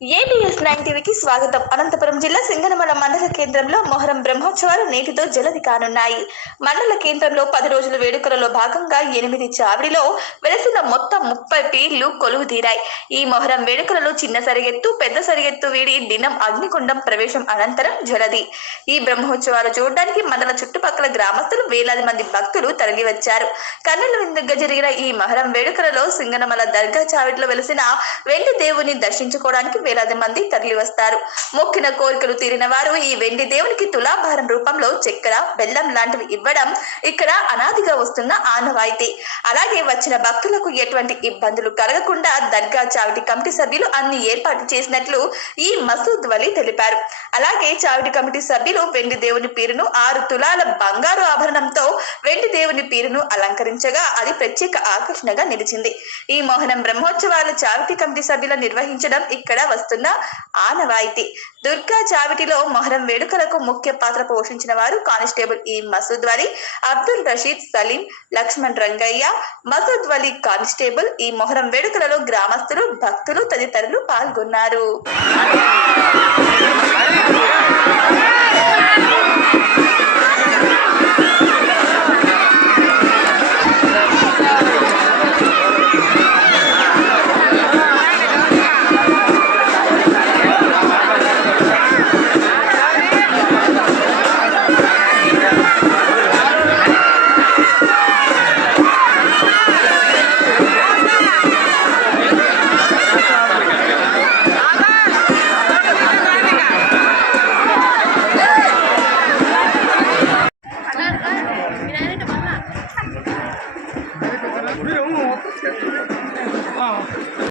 Nine టీవీకి స్వాగతం. అనంతపురం జిల్లా సింగనమల మండల కేంద్రంలో మొహరం బ్రహ్మోత్సవాలు నేటితో జలది కానున్నాయి. మండల కేంద్రంలో పది రోజుల వేడుకలలో భాగంగా ఎనిమిది చావిడిలో వెలసిన మొత్తం ముప్పై పీర్లు కొలువు తీరాయి. ఈ మొహరం వేడుకలలో చిన్న సరిగెత్తు పెద్ద సరిగెత్తు వీడి దినం అగ్నికుండం ప్రవేశం అనంతరం జలది. ఈ బ్రహ్మోత్సవాలు చూడడానికి మండల చుట్టుపక్కల గ్రామస్తులు వేలాది మంది భక్తులు తరలివచ్చారు. కన్నుల విందుగా జరిగిన ఈ మొహరం వేడుకలలో సింగనమల దర్గా చావిడిలో వెలిసిన వెండి దేవుని దర్శించుకోవడానికి వేలాది మంది తరలివస్తారు. మొక్కిన కోరికలు తీరిన వారు ఈ వెండి దేవునికి తులాభారం రూపంలో చక్కెర బెల్లం లాంటివి ఇవ్వడం ఇక్కడ అనాదిగా వస్తున్న ఆనవాయితీ. అలాగే వచ్చిన భక్తులకు ఎటువంటి ఇబ్బందులు కలగకుండా దర్గా చావిటి కమిటీ సభ్యులు అన్ని ఏర్పాటు చేసినట్లు ఈ మసూద్ వలి తెలిపారు. అలాగే చావిటి కమిటీ సభ్యులు వెండి దేవుని పీరును ఆరు తులాల బంగారు ఆభరణంతో వెండి దేవుని పీరును అలంకరించగా అది ప్రత్యేక ఆకర్షణగా నిలిచింది. ఈ మోహనం బ్రహ్మోత్సవాలు చావిటి కమిటీ సభ్యులు నిర్వహించడం ఇక్కడ వస్తున్న ఆనవాయితీ. దుర్గా చావిటిలో మొహరం వేడుకలకు ముఖ్య పాత్ర పోషించిన వారు కానిస్టేబుల్ ఈ మసూద్ వలీ అబ్దుల్ రషీద్ సలీం లక్ష్మణ్ రంగయ్య మసూద్ వలీ కానిస్టేబుల్ ఈ మొహరం వేడుకలలో గ్రామస్తులు భక్తులు తదితరులు పాల్గొన్నారు. Oh.